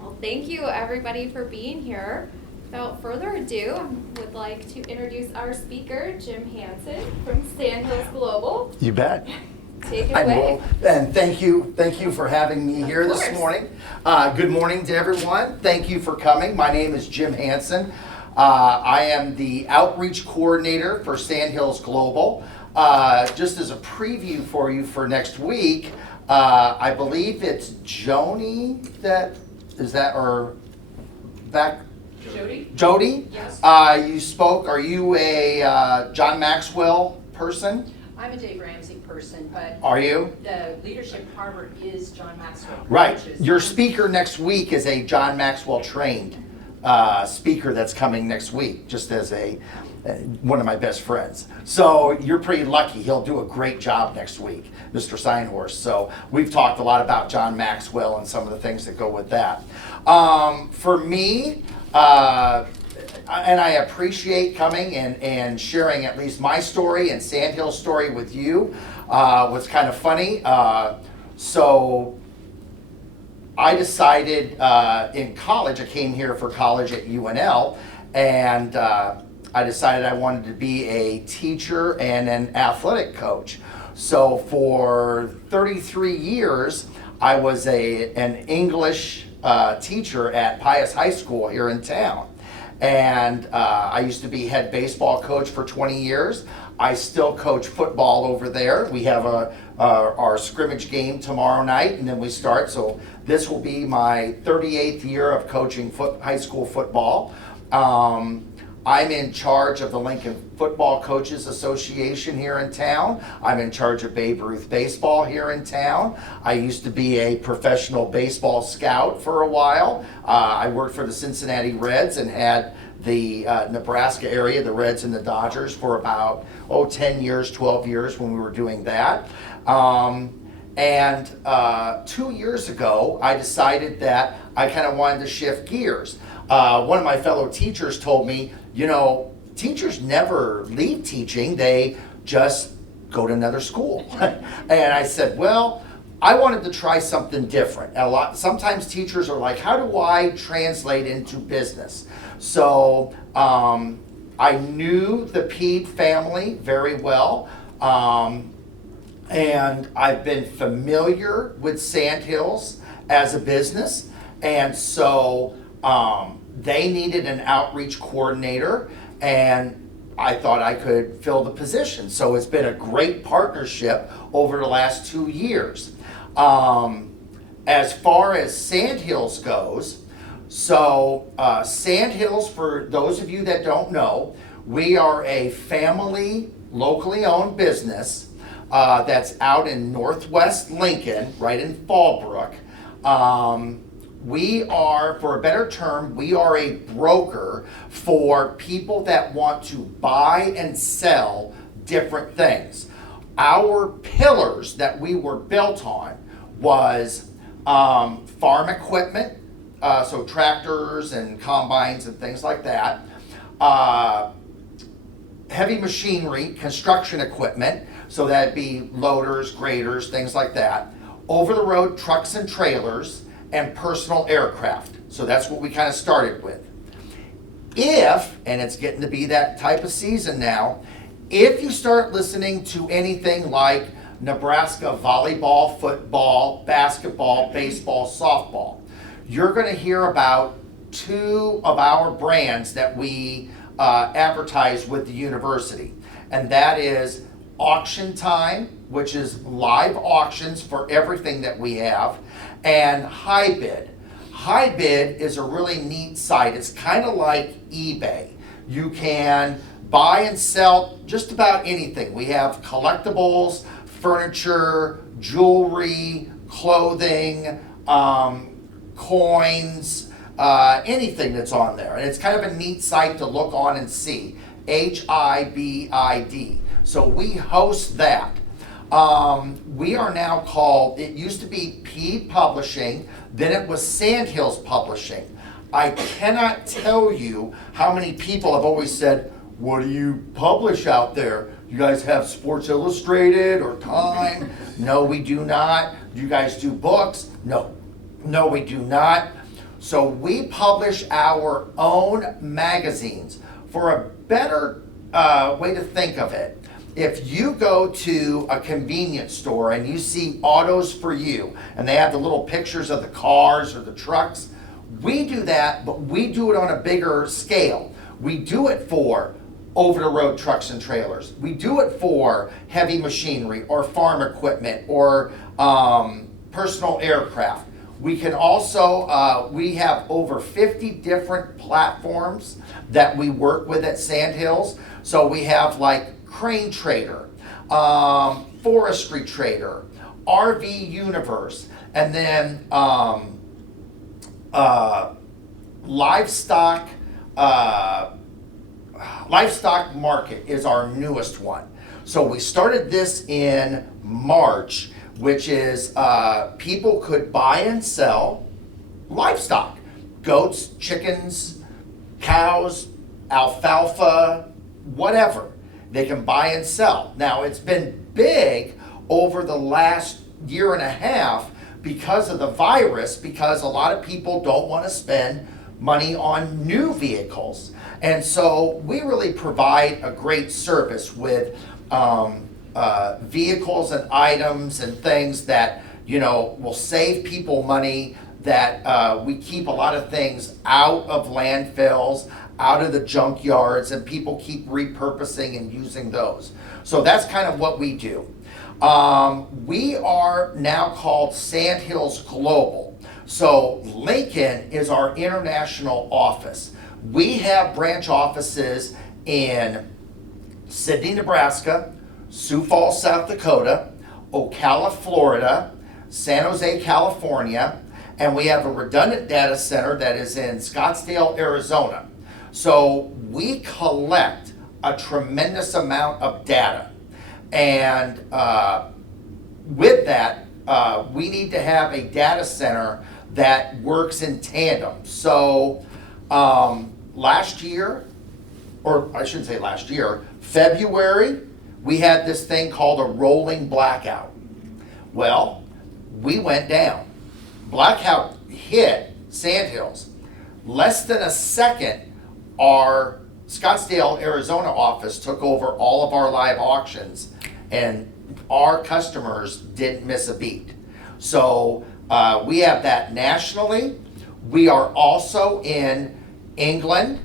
Well, thank you everybody for being here. Without further ado, I would like to introduce our speaker, Jim Hansen from Sandhills Global. You bet. Take it away. And thank you for having me here this morning. Good morning to everyone. Thank you for coming. My name is Jim Hansen. I am the outreach coordinator for Sandhills Global. Just as a preview for you for next week, I believe it's Joni or back. Jody? Yes. You spoke. Are you a John Maxwell person? I'm a Dave Ramsey person, but Are you? the leadership Harvard is John Maxwell. Right. Coaches. Your speaker next week is a John Maxwell trained speaker that's coming next week, just as one of my best friends. So you're pretty lucky. He'll do a great job next week, Mr. Seinhorst. So we've talked a lot about John Maxwell and some of the things that go with that. For me, and I appreciate coming and sharing at least my story and Sandhill's story with you. Was kind of funny. So I decided in college, I came here for college at UNL, and I decided I wanted to be a teacher and an athletic coach. So for 33 years, I was an English teacher at Pius High School here in town. And I used to be head baseball coach for 20 years. I still coach football over there. We have our scrimmage game tomorrow night, and then we start. So this will be my 38th year of coaching high school football. I'm in charge of the Lincoln Football Coaches Association here in town. I'm in charge of Babe Ruth Baseball here in town. I used to be a professional baseball scout for a while. I worked for the Cincinnati Reds and had the Nebraska area, the Reds and the Dodgers, for about 10 years, 12 years when we were doing that. And 2 years ago, I decided that I kind of wanted to shift gears. One of my fellow teachers told me, teachers never leave teaching, they just go to another school. And I said, well, I wanted to try something different. Sometimes teachers are like, how do I translate into business? So I knew the Pede family very well. And I've been familiar with Sandhills as a business. And so they needed an outreach coordinator, and I thought I could fill the position. So it's been a great partnership over the last 2 years. As far as Sandhills goes, so Sandhills, for those of you that don't know, we are a family, locally owned business that's out in Northwest Lincoln, right in Fallbrook. We are, for a better term, we are a broker for people that want to buy and sell different things. Our pillars that we were built on was farm equipment, so tractors and combines and things like that, heavy machinery, construction equipment, so that'd be loaders, graders, things like that, over-the-road trucks and trailers, and personal aircraft. So that's what we kind of started with. And it's getting to be that type of season now, if you start listening to anything like Nebraska volleyball, football, basketball, baseball, softball, you're going to hear about two of our brands that we advertise with the university. And that is Auction Time, which is live auctions for everything that we have, and High Bid. High Bid is a really neat site. It's kind of like eBay. You can buy and sell just about anything. We have collectibles, furniture, jewelry, clothing, coins, anything that's on there. And it's kind of a neat site to look on and see. HIBID. So we host that. We are now called, it used to be Pede Publishing, then it was Sandhills Publishing. I cannot tell you how many people have always said, what do you publish out there? You guys have Sports Illustrated or Time? No, we do not. Do you guys do books? No, we do not. So we publish our own magazines. For a better way to think of it, if you go to a convenience store and you see Autos for You, and they have the little pictures of the cars or the trucks, we do that, but we do it on a bigger scale. We do it for over-the-road trucks and trailers. We do it for heavy machinery or farm equipment or personal aircraft. We can also, we have over 50 different platforms that we work with at Sandhills. So we have like Crane Trader, Forestry Trader, RV Universe, and then Livestock Market is our newest one. So we started this in March, which is people could buy and sell livestock, goats, chickens, cows, alfalfa, whatever. They can buy and sell. Now, it's been big over the last year and a half because of the virus, because a lot of people don't want to spend money on new vehicles. And so we really provide a great service with vehicles and items and things that, will save people money, that we keep a lot of things out of landfills, out of the junkyards, and people keep repurposing and using those. So that's kind of what we do. We are now called Sandhills Global. So Lincoln is our international office. We have branch offices in Sydney, Nebraska, Sioux Falls, South Dakota, Ocala, Florida, San Jose, California, and we have a redundant data center that is in Scottsdale, Arizona. So we collect a tremendous amount of data. And with that, we need to have a data center that works in tandem. So last year, or I shouldn't say last year, February, we had this thing called a rolling blackout. Well, we went down. Blackout hit Sandhills. Less than a second, our Scottsdale, Arizona office took over all of our live auctions, and our customers didn't miss a beat. So we have that nationally. We are also in England,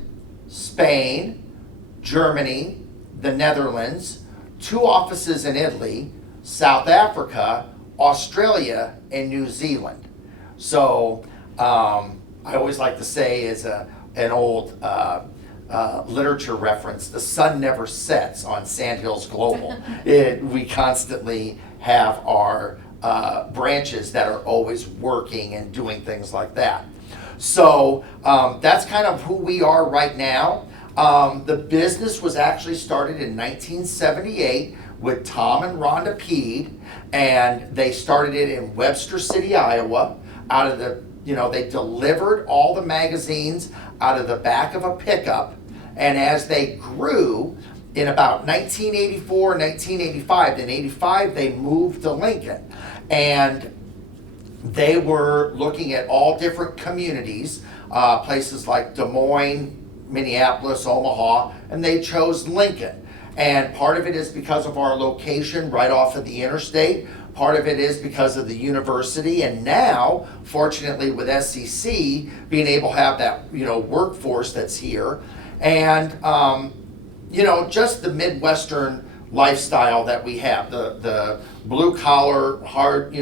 Spain, Germany, the Netherlands, 2 offices in Italy, South Africa, Australia, and New Zealand. So I always like to say as an old literature reference, the sun never sets on Sandhills Global. We constantly have our branches that are always working and doing things like that. So that's kind of who we are right now. The business was actually started in 1978 with Tom and Rhonda Peed, and they started it in Webster City, Iowa, out of the, they delivered all the magazines out of the back of a pickup, and as they grew, in about 1984, 1985, in 85, they moved to Lincoln, and they were looking at all different communities, places like Des Moines, Minneapolis, Omaha, and they chose Lincoln. And part of it is because of our location right off of the interstate. Part of it is because of the university, and now, fortunately, with SEC being able to have that workforce that's here, and just the Midwestern lifestyle that we have, the blue collar, hard,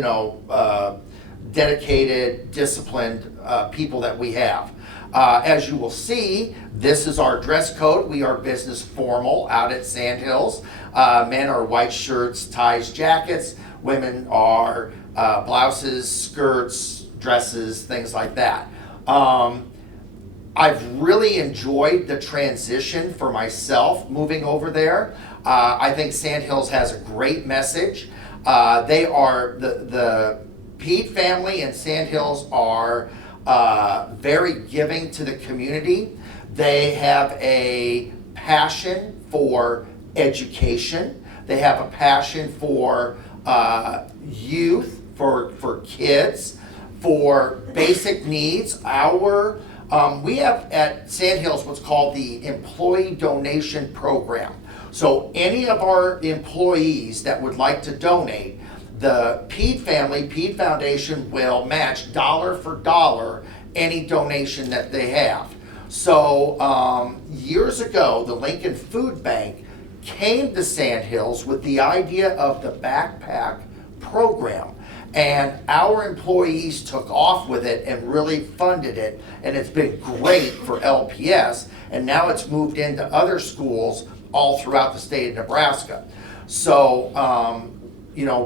dedicated, disciplined people that we have. As you will see, this is our dress code. We are business formal out at Sandhills. Men are white shirts, ties, jackets. Women are blouses, skirts, dresses, things like that. I've really enjoyed the transition for myself moving over there. I think Sandhills has a great message. They are, the Pete family and Sandhills are very giving to the community. They have a passion for education. They have a passion for youth, for kids, for basic needs. We have at Sandhills what's called the Employee Donation Program. So any of our employees that would like to donate, the Pede Foundation will match dollar for dollar any donation that they have. So years ago, the Lincoln Food Bank came to Sandhills with the idea of the backpack program. And our employees took off with it and really funded it. And it's been great for LPS. And now it's moved into other schools all throughout the state of Nebraska. So,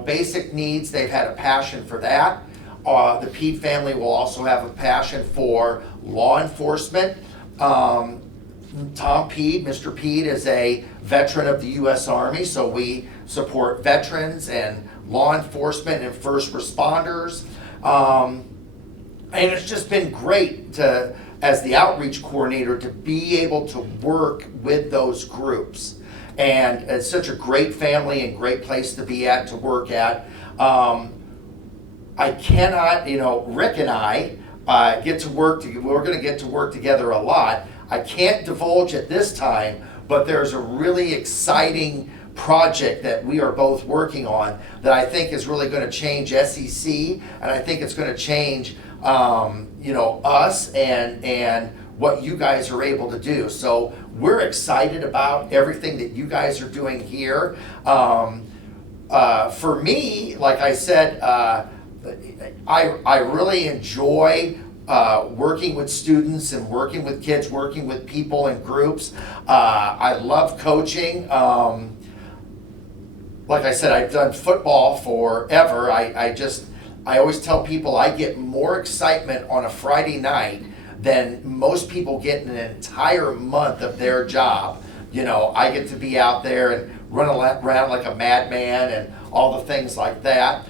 basic needs, they've had a passion for that. The Pede family will also have a passion for law enforcement. Tom Pede, Mr. Pede, is a veteran of the U.S. Army, so we support veterans and law enforcement and first responders. And it's just been great to, as the outreach coordinator, to be able to work with those groups. And it's such a great family and great place to be at, to work at. I cannot, Rick and I get to work, we're gonna get to work together a lot. I can't divulge at this time, but there's a really exciting project that we are both working on that I think is really gonna change SEC, and I think it's gonna change, us and what you guys are able to do. So we're excited about everything that you guys are doing here. For me, like I said, I really enjoy working with students and working with kids, working with people in groups. I love coaching. Like I said, I've done football forever. I always tell people I get more excitement on a Friday night than most people get in an entire month of their job. I get to be out there and run around like a madman and all the things like that.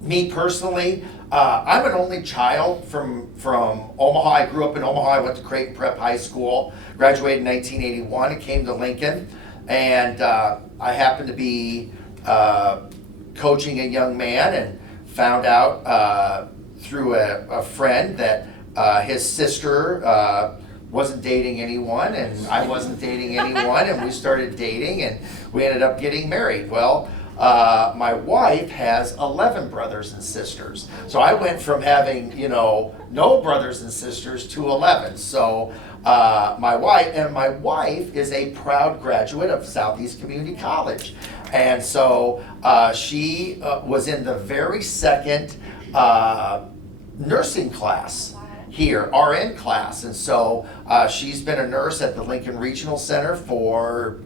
Me personally, I'm an only child from Omaha. I grew up in Omaha. I went to Creighton Prep High School, graduated in 1981, and came to Lincoln. And I happened to be coaching a young man and found out through a friend that his sister wasn't dating anyone, and I wasn't dating anyone, and we started dating, and we ended up getting married. Well, my wife has 11 brothers and sisters. So I went from having, no brothers and sisters to 11. So my wife is a proud graduate of Southeast Community College. And so she was in the very second nursing class here, RN class. And so she's been a nurse at the Lincoln Regional Center for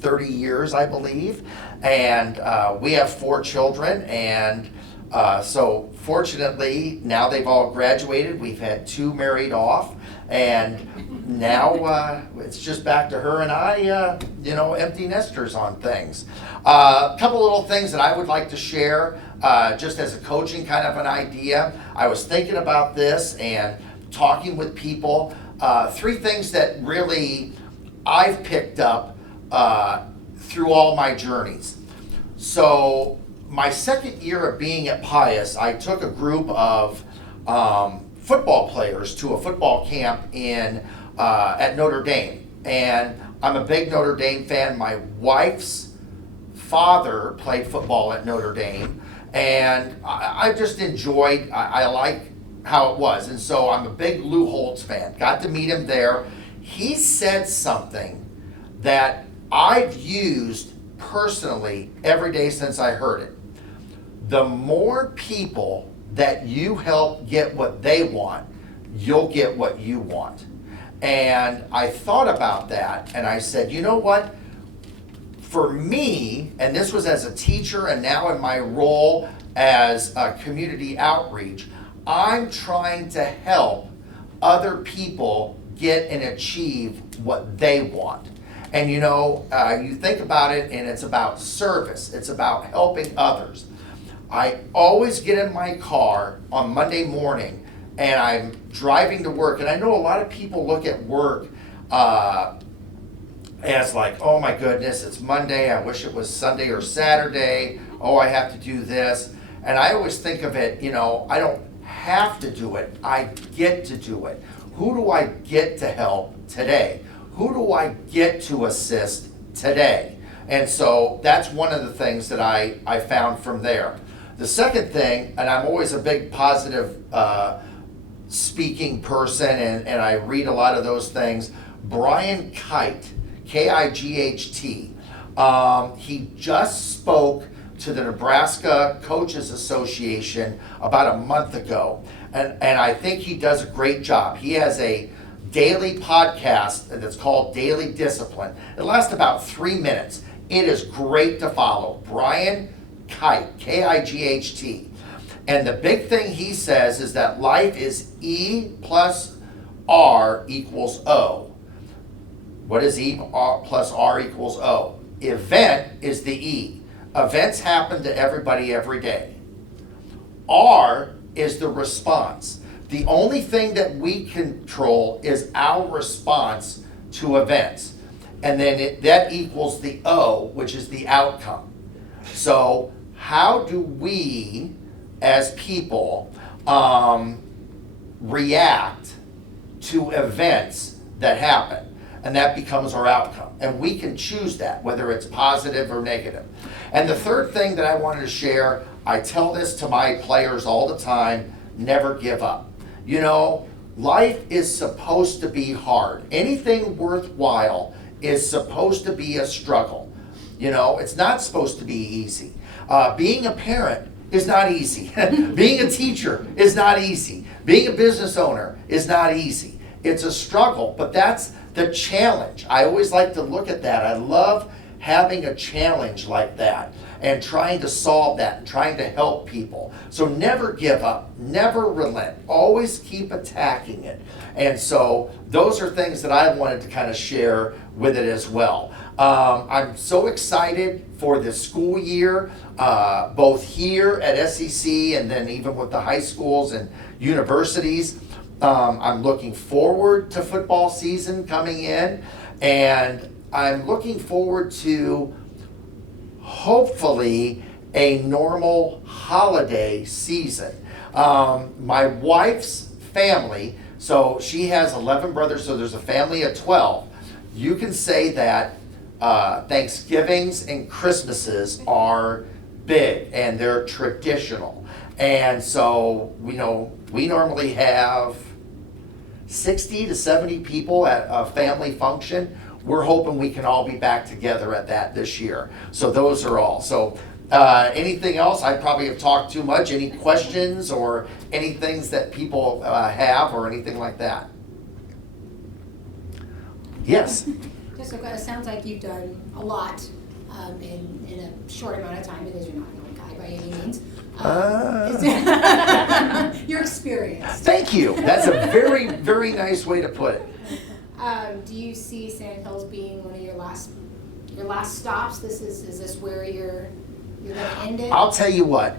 30 years, I believe. And we have 4 children. And so fortunately, now they've all graduated. We've had 2 married off. And now it's just back to her and I, empty nesters on things. A couple little things that I would like to share, just as a coaching kind of an idea. I was thinking about this and talking with people. 3 things that really I've picked up through all my journeys. So my second year of being at Pius, I took a group of football players to a football camp at Notre Dame. And I'm a big Notre Dame fan. My wife's father played football at Notre Dame. And I just enjoyed, I like how it was. And so I'm a big Lou Holtz fan. Got to meet him there. He said something that I've used personally every day since I heard it. The more people that you help get what they want, you'll get what you want. And I thought about that and I said, you know what? For me, and this was as a teacher and now in my role as a community outreach, I'm trying to help other people get and achieve what they want. And you think about it and it's about service. It's about helping others. I always get in my car on Monday morning and I'm driving to work. And I know a lot of people look at work as like, oh my goodness, it's Monday. I wish it was Sunday or Saturday. Oh, I have to do this. And I always think of it, I don't have to do it, I get to do it. Who do I get to help today? Who do I get to assist today? And so that's one of the things that I found from there. The second thing, and I'm always a big positive speaking person, and I read a lot of those things, Brian Kite, K-I-G-H-T. He just spoke to the Nebraska Coaches Association about a month ago, and I think he does a great job. He has a daily podcast that's called Daily Discipline. It lasts about 3 minutes. It is great to follow. Brian Kite, K-I-G-H-T. And the big thing he says is that life is E plus R equals O. What is E plus R equals O? Event is the E. Events happen to everybody every day. R is the response. The only thing that we control is our response to events. And then that equals the O, which is the outcome. So how do we, as people, react to events that happen? And that becomes our outcome. And we can choose that, whether it's positive or negative. And the third thing that I wanted to share, I tell this to my players all the time, never give up. Life is supposed to be hard. Anything worthwhile is supposed to be a struggle. It's not supposed to be easy. Being a parent is not easy. Being a teacher is not easy. Being a business owner is not easy. It's a struggle, but that's the challenge. I always like to look at that. I love having a challenge like that and trying to solve that and trying to help people. So never give up, never relent, always keep attacking it. And so those are things that I wanted to kind of share with it as well. I'm so excited for the school year, both here at SEC and then even with the high schools and universities. I'm looking forward to football season coming in, and I'm looking forward to hopefully a normal holiday season. My wife's family, so she has 11 brothers, so there's a family of 12. You can say that Thanksgivings and Christmases are big and they're traditional. And so, we normally have 60 to 70 people at a family function. We're hoping we can all be back together at that this year. So those are all. So anything else? I probably have talked too much. Any questions or any things that people have or anything like that? Yes. Just it sounds like you've done a lot in a short amount of time because you're not a young guy by any means. Your experience. Thank you. That's a very, very nice way to put it. Do you see Sandhills being one of your last stops? Is this where you're going to end it? I'll tell you what.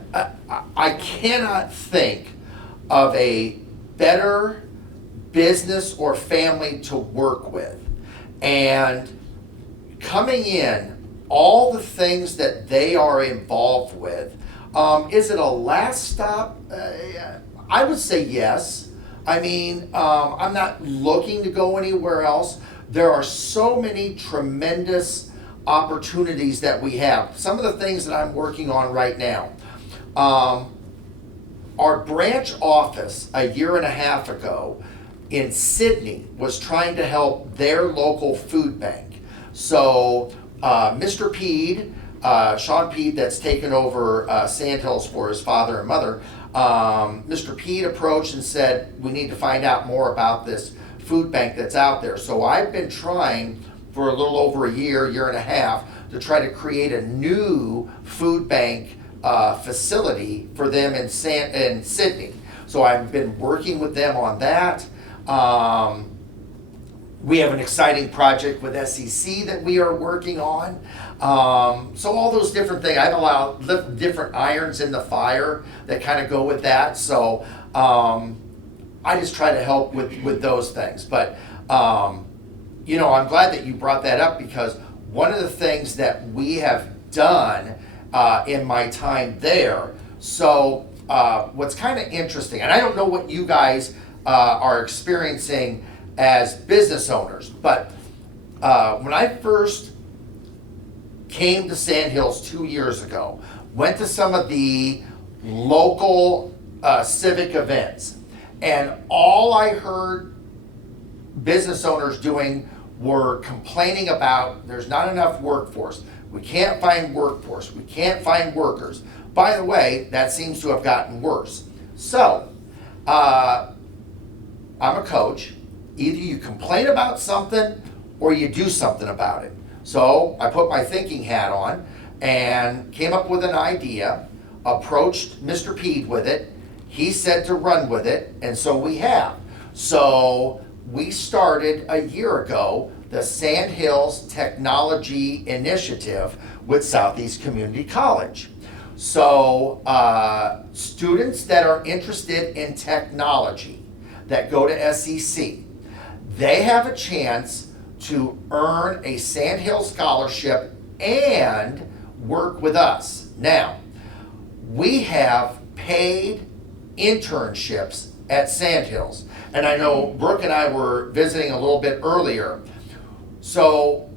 I cannot think of a better business or family to work with. And coming in, all the things that they are involved with, is it a last stop? I would say yes. I mean, I'm not looking to go anywhere else. There are so many tremendous opportunities that we have. Some of the things that I'm working on right now. Our branch office a year and a half ago in Sydney was trying to help their local food bank. So Mr. Peed, Sean Peed, that's taken over Sandhills for his father and mother, Mr. Peed approached and said, we need to find out more about this food bank that's out there. So I've been trying for a little over a year and a half to try to create a new food bank facility for them in Sydney. So I've been working with them on that. We have an exciting project with SEC that we are working on. So all those different things, I've allowed different irons in the fire that kind of go with that. So I just try to help with those things. But, I'm glad that you brought that up because one of the things that we have done in my time there So what's kind of interesting, and I don't know what you guys are experiencing as business owners, but when I first came to Sandhills 2 years ago, went to some of the local civic events, and all I heard business owners doing were complaining about there's not enough workforce. We can't find workforce. We can't find workers. By the way, that seems to have gotten worse. So, I'm a coach. Either you complain about something or you do something about it. So I put my thinking hat on and came up with an idea, approached Mr. Peed with it. He said to run with it, and so we have. So we started a year ago the Sandhills Technology Initiative with Southeast Community College. So students that are interested in technology that go to SEC, they have a chance to earn a Sandhills scholarship and work with us. Now, we have paid internships at Sandhills. And I know Brooke and I were visiting a little bit earlier. So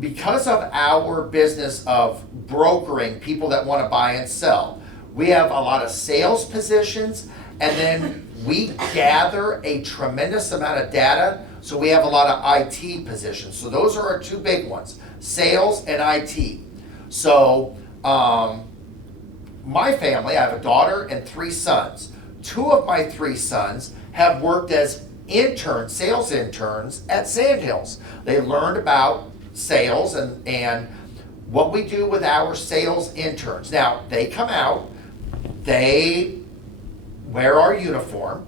because of our business of brokering people that want to buy and sell, we have a lot of sales positions, and then we gather a tremendous amount of data. So we have a lot of IT positions. So those are our two big ones, sales and IT. So my family, I have a daughter and 3 sons. 2 of my 3 sons have worked as interns, sales interns at Sandhills. They learned about sales and what we do with our sales interns. Now, they come out, they wear our uniform.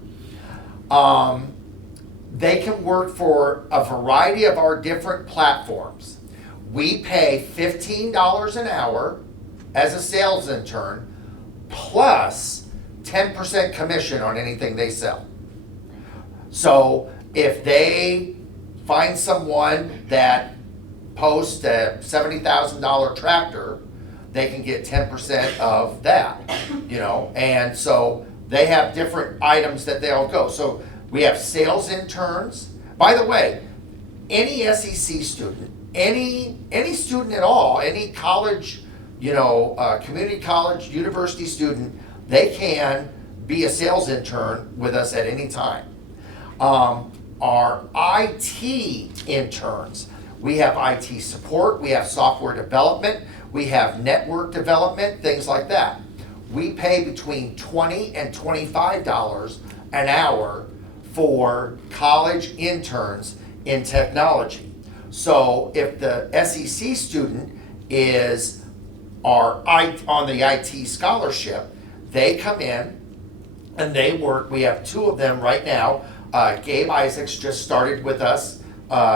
They can work for a variety of our different platforms. We pay $15 an hour as a sales intern, plus 10% commission on anything they sell. So if they find someone that posts a $70,000 tractor, they can get 10% of that, and so they have different items that they'll go. So we have sales interns. By the way, any SEC student, any student at all, any college, community college, university student, they can be a sales intern with us at any time. Our IT interns, we have IT support, we have software development, we have network development, things like that. We pay between $20 and $25 an hour for college interns in technology. So if the SEC student is on the IT scholarship, they come in and they work. We have 2 of them right now. Gabe Isaacs just started with us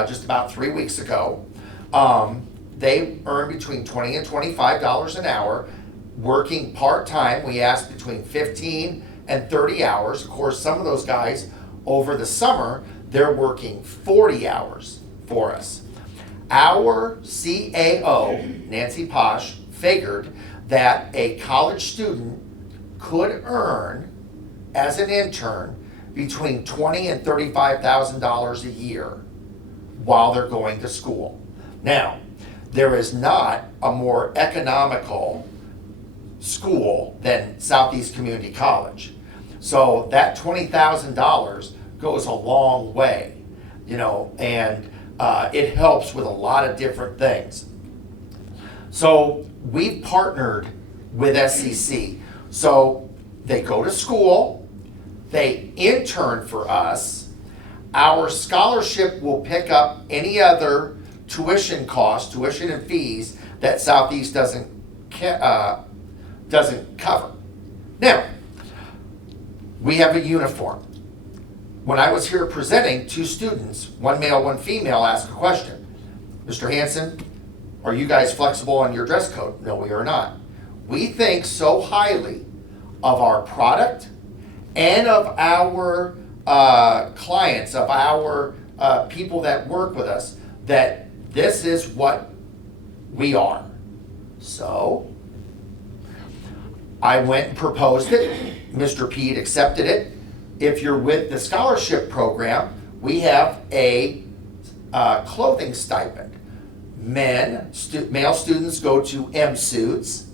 just about 3 weeks ago. They earn between $20 and $25 an hour, working part-time. We ask between 15 and 30 hours. Of course, some of those guys over the summer, they're working 40 hours for us. Our CAO, Nancy Posh, figured that a college student could earn as an intern between $20,000 and $35,000 a year while they're going to school. Now, there is not a more economical school than Southeast Community College. So that $20,000 goes a long way, and it helps with a lot of different things. So we've partnered with SEC. So they go to school, they intern for us. Our scholarship will pick up any other tuition costs, tuition and fees that Southeast doesn't cover. Now, we have a uniform. When I was here presenting, 2 students, 1 male, 1 female, asked a question. Mr. Hansen, are you guys flexible on your dress code? No, we are not. We think so highly of our product and of our clients, of our people that work with us, that this is what we are. So, I went and proposed it. Mr. Pete accepted it. If you're with the scholarship program, we have a clothing stipend. Male students go to M-Suits.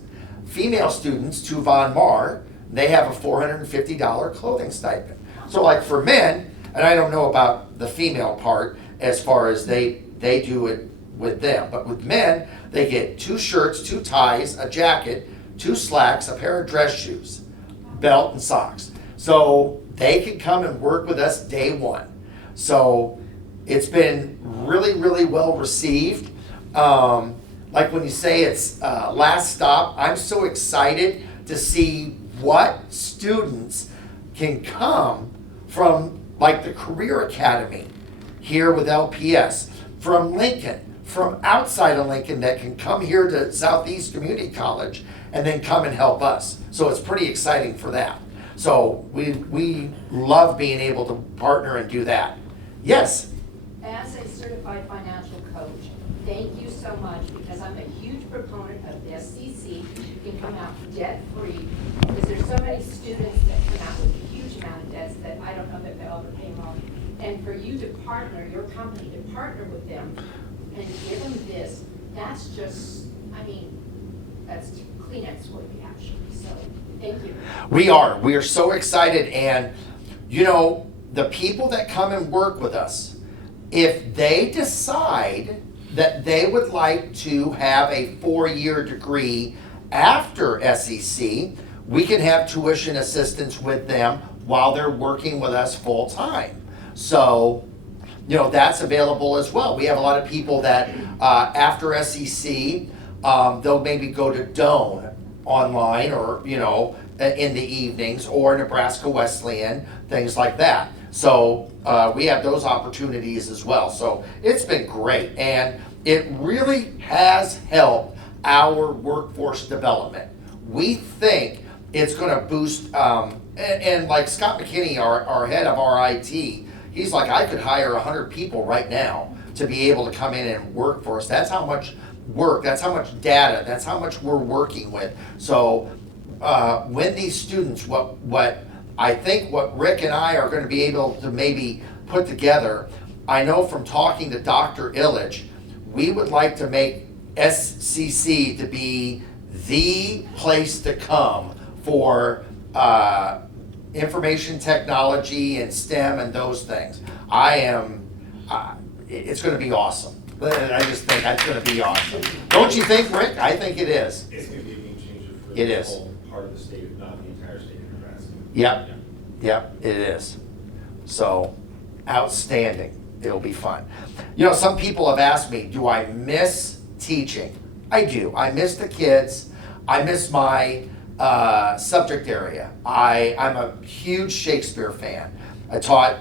Female students to Von Mar. They have a $450 clothing stipend. So like for men, and I don't know about the female part as far as they do it with them, but with men, they get 2 shirts, 2 ties, a jacket, 2 slacks, a pair of dress shoes, belt and socks. So they can come and work with us day one. So it's been really, really well received. Like when you say it's last stop, I'm so excited to see what students can come from like the Career Academy here with LPS, from Lincoln, from outside of Lincoln that can come here to Southeast Community College and then come and help us. So it's pretty exciting for that. So we love being able to partner and do that. Yes? As a certified financial coach, thank you so much, because I'm a huge proponent of the SCC. You can come out debt-free, because there's so many students that come out with a huge amount of debts that I don't know that they'll ever pay them off. And for you to partner, your company to partner with them and give them this, that's just, I mean, that's Kleenex worthy actually. So thank you. We are so excited, and you know, the people that come and work with us, if they decide that they would like to have a 4-year degree after SEC, we can have tuition assistance with them while they're working with us full time. So, you know, that's available as well. We have a lot of people that after SEC, they'll maybe go to Doane online, or, you know, in the evenings, or Nebraska Wesleyan, things like that. So we have those opportunities as well. So it's been great, and it really has helped our workforce development. We think it's going to boost, and like Scott McKinney, our head of our IT, he's like, I could hire 100 people right now to be able to come in and work for us. That's how much work, that's how much data, that's how much we're working with. So when these students, what I think what Rick and I are going to be able to maybe put together, I know from talking to Dr. Illich, we would like to make SCC to be the place to come for information technology and STEM and those things. It's going to be awesome. I just think that's going to be awesome. Don't you think, Rick? I think it is. It's going to be a game changer for It the is. whole part of the state, not the entire state of Nebraska. Yep. Yep, it is. So, outstanding. It'll be fun. You know, some people have asked me, do I miss teaching? I do. I miss the kids. I miss my subject area. I'm a huge Shakespeare fan. I taught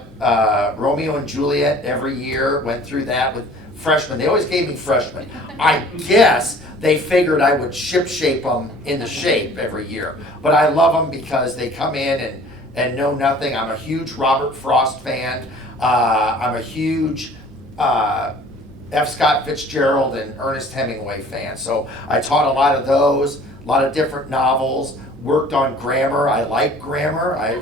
Romeo and Juliet every year, went through that with freshmen. They always gave me freshmen. I guess they figured I would shape them into shape every year. But I love them because they come in and know nothing. I'm a huge Robert Frost fan. I'm a huge F. Scott Fitzgerald and Ernest Hemingway fan. So I taught a lot of those, a lot of different novels, worked on grammar. I like grammar. I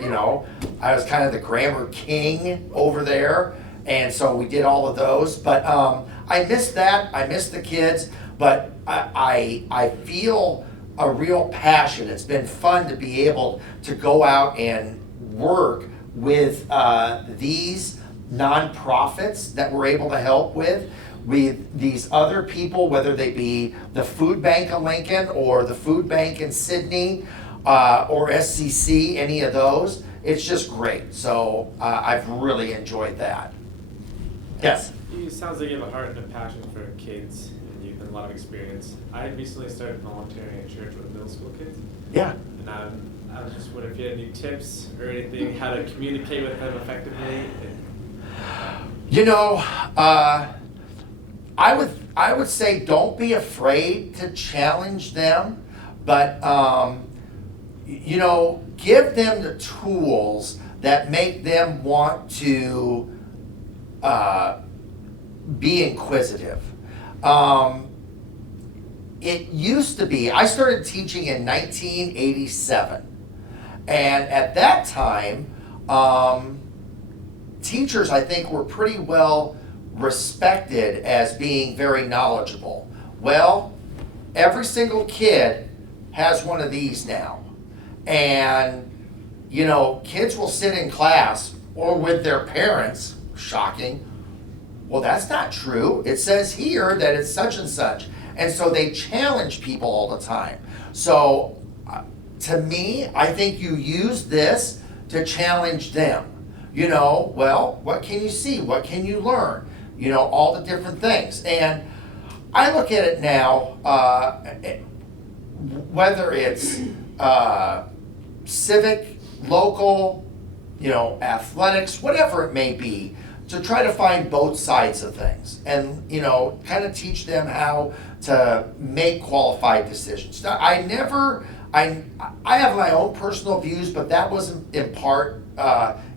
was kind of the grammar king over there. And so we did all of those. But I miss that. I miss the kids. But I feel a real passion. It's been fun to be able to go out and work with these nonprofits that we're able to help with these other people, whether they be the Food Bank of Lincoln or the Food Bank in Sydney or SCC, any of those. It's just great. So I've really enjoyed that. Yes? It sounds like you have a heart and a passion for kids, and you've had a lot of experience. I recently started volunteering at church with middle school kids. Yeah. And I was just wondering if you had any tips or anything, how to communicate with them effectively. You know, I would say don't be afraid to challenge them, but you know, give them the tools that make them want to be inquisitive. it used to be, I started teaching in 1987. And at that time, teachers, I think, were pretty well respected as being very knowledgeable. Well, every single kid has one of these now. And, you know, kids will sit in class or with their parents, shocking. Well, that's not true. It says here that it's such and such. And so they challenge people all the time. So to me, I think you use this to challenge them. You know, well, what can you see? What can you learn? You know, all the different things. And I look at it now, whether it's civic, local, you know, athletics, whatever it may be, to try to find both sides of things and, you know, kind of teach them how to make qualified decisions. Now, I have my own personal views, but that wasn't in part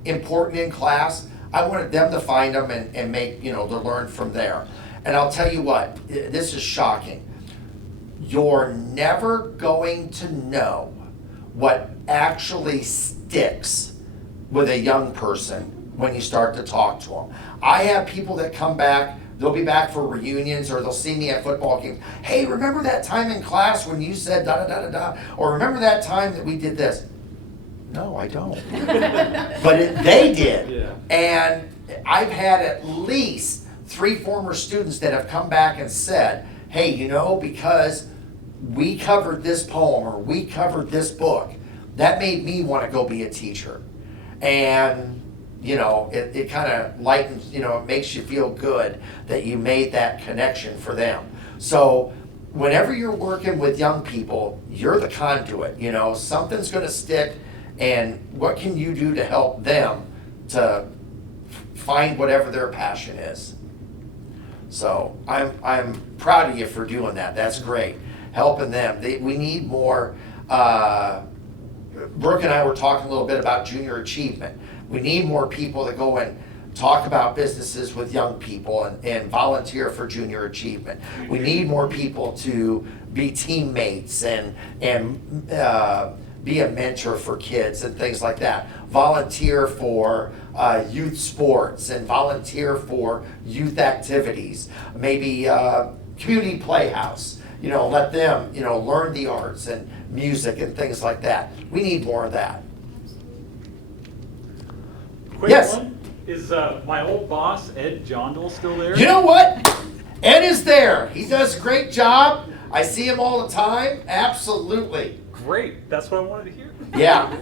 important in class. I wanted them to find them and make, you know, to learn from there. And I'll tell you what, this is shocking. You're never going to know what actually sticks with a young person when you start to talk to them. I have people that come back, they'll be back for reunions or they'll see me at football games. Hey, remember that time in class when you said da da da da da? Or remember that time that we did this? No, I don't. But they did. Yeah. And I've had at least 3 former students that have come back and said, hey, you know, because we covered this poem or we covered this book, that made me want to go be a teacher. And, you know, it kind of lightens, you know, it makes you feel good that you made that connection for them. So whenever you're working with young people, you're the conduit, you know, something's going to stick, and what can you do to help them to find whatever their passion is? So I'm proud of you for doing that. That's great. Helping them. We need more. Brooke and I were talking a little bit about junior achievement. We need more people that go and talk about businesses with young people and volunteer for junior achievement. We need more people to be teammates and be a mentor for kids and things like that. Volunteer for youth sports and volunteer for youth activities. Maybe community playhouse. You know, let them, you know, learn the arts and music and things like that. We need more of that. Quick Yes. one. Is my old boss, Ed Jondal, still there? You know what? Ed is there. He does a great job. I see him all the time. Absolutely. Great. That's what I wanted to hear. Yeah.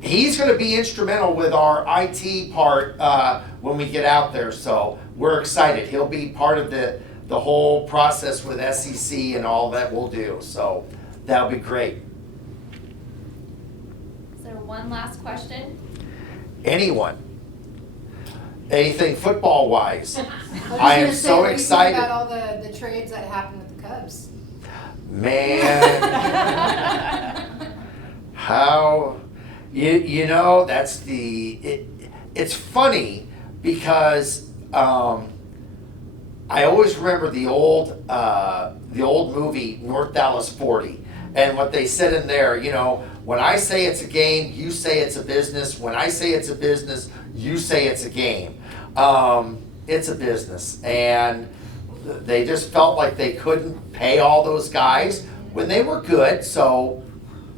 He's going to be instrumental with our IT part when we get out there. So we're excited. He'll be part of the whole process with SEC and all that we'll do. So that'll be great. Is there one last question? Anyone? Anything football wise? I I am so About excited. all the trades that happened with the Cubs. Man, how, you know, that's it's funny because I always remember the old movie North Dallas 40, and what they said in there, you know, when I say it's a game, you say it's a business. When I say it's a business, you say it's a game. It's a business, and they just felt like they couldn't pay all those guys when they were good. So,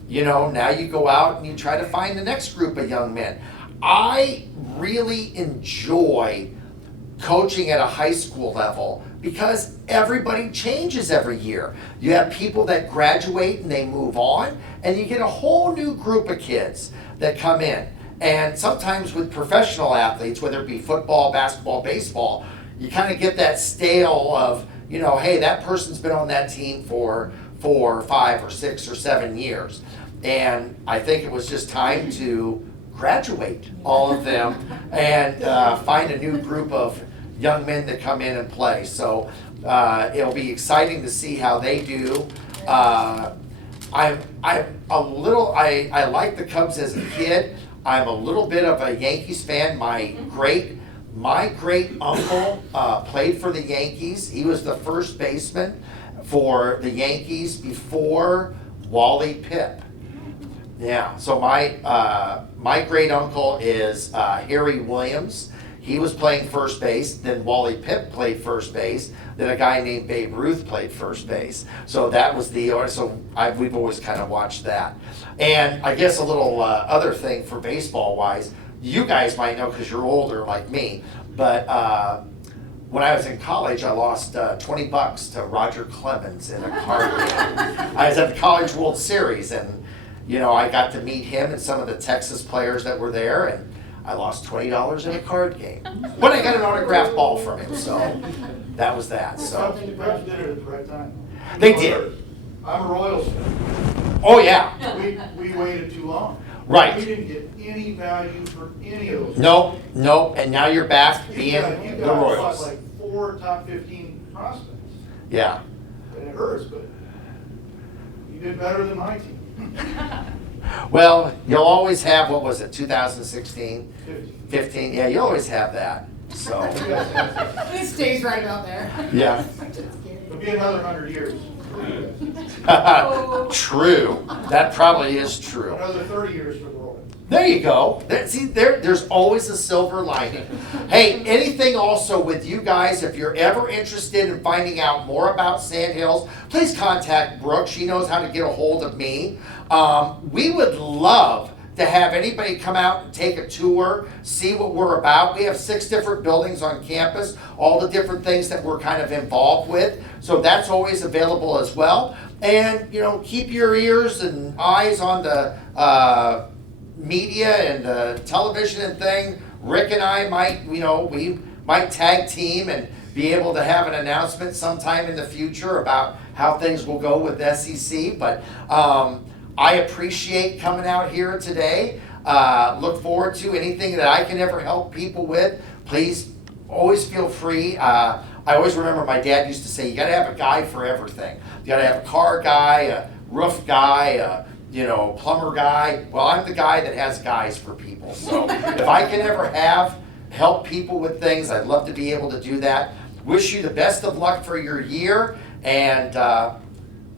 you know, now you go out and you try to find the next group of young men. I really enjoy coaching at a high school level because everybody changes every year. You have people that graduate and they move on, and you get a whole new group of kids that come in. And sometimes with professional athletes, whether it be football, basketball, baseball, you kind of get that stale of, you know, hey, that person's been on that team for 4 or 5 or 6 or 7 years. And I think it was just time to graduate all of them and find a new group of young men that come in and play. So it'll be exciting to see how they do. I'm a little, I like the Cubs as a kid. I'm a little bit of a Yankees fan. My great uncle played for the Yankees. He was the first baseman for the Yankees before Wally Pipp. Yeah, so my great uncle is Harry Williams. He was playing first base, then Wally Pipp played first base, then a guy named Babe Ruth played first base. So that was we've always kind of watched that. And I guess a little other thing for baseball wise, you guys might know because you're older like me, but when I was in college, I lost $20 to Roger Clemens in a card game. I was at the College World Series, and I got to meet him and some of the Texas players that were there, and I lost $20 in a card game. But I got an autographed ball from him, so that was that. So The Cubs did it at the right time. they did. I'm a Royals fan. Oh yeah, We waited too long. Right. We didn't get any value for any of those. Nope. And now you're back You being got the Royals. like 4 top 15 prospects. Yeah. And it hurts, but you did better than my team. Well, you'll always have, what was it, 2016, 15. 15? Yeah, you always have that. So It stays right about there. yeah. Just kidding. It'll be another 100 years. True. That probably is true. Another 30 years for the Royals. There you go. There's always a silver lining. Hey, anything also with you guys, if you're ever interested in finding out more about Sandhills, please contact Brooke. She knows how to get a hold of me. We would love to have anybody come out and take a tour, see what we're about. We have 6 different buildings on campus, all the different things that we're kind of involved with. So that's always available as well. And, keep your ears and eyes on the media and the television and thing. Rick and I might, we might tag team and be able to have an announcement sometime in the future about how things will go with SEC. But I appreciate coming out here today. Look forward to anything that I can ever help people with. Please always feel free. I always remember my dad used to say, you got to have a guy for everything. You got to have a car guy, a roof guy, plumber guy. Well, I'm the guy that has guys for people. So if I can ever help people with things, I'd love to be able to do that. Wish you the best of luck for your year, and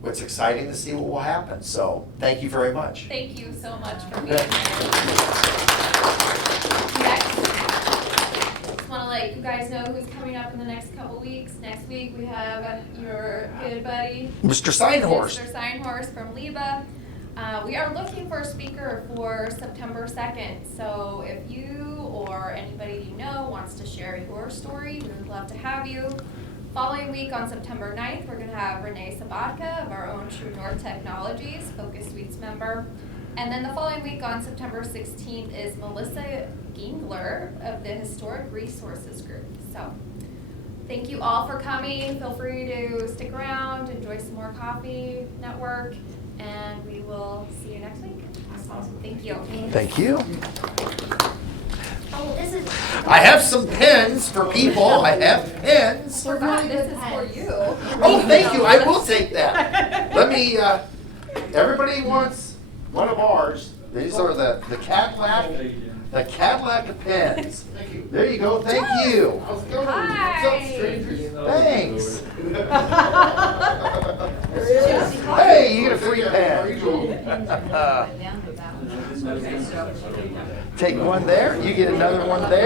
it's exciting to see what will happen. So thank you very much. Thank you so much for being here. Next, just want to let you guys know who's coming up in the next couple weeks. Next week we have your good buddy, Mr. Seinhorst. Mr. Seinhorst from LIBA. We are looking for a speaker for September 2nd. So if you or anybody you know wants to share your story, we would love to have you. Following week on September 9th, we're going to have Renee Sabatka of our own True North Technologies, Focus Suites member. And then the following week on September 16th is Melissa Gingler of the Historic Resources Group. So thank you all for coming. Feel free to stick around, enjoy some more coffee, network, and we will see you next week. Awesome. Thank you. Thank you. Oh, this is. I have some pens for people. I have pens. Forgot really this good is for pens. you. Oh, thank you. I will take that. Let me, everybody wants one of ours. These are the Cadillac pens. Thank you. There you go. Thank you. Hi. Thanks. Hey, you get a free pen. Take one there. You get another one there.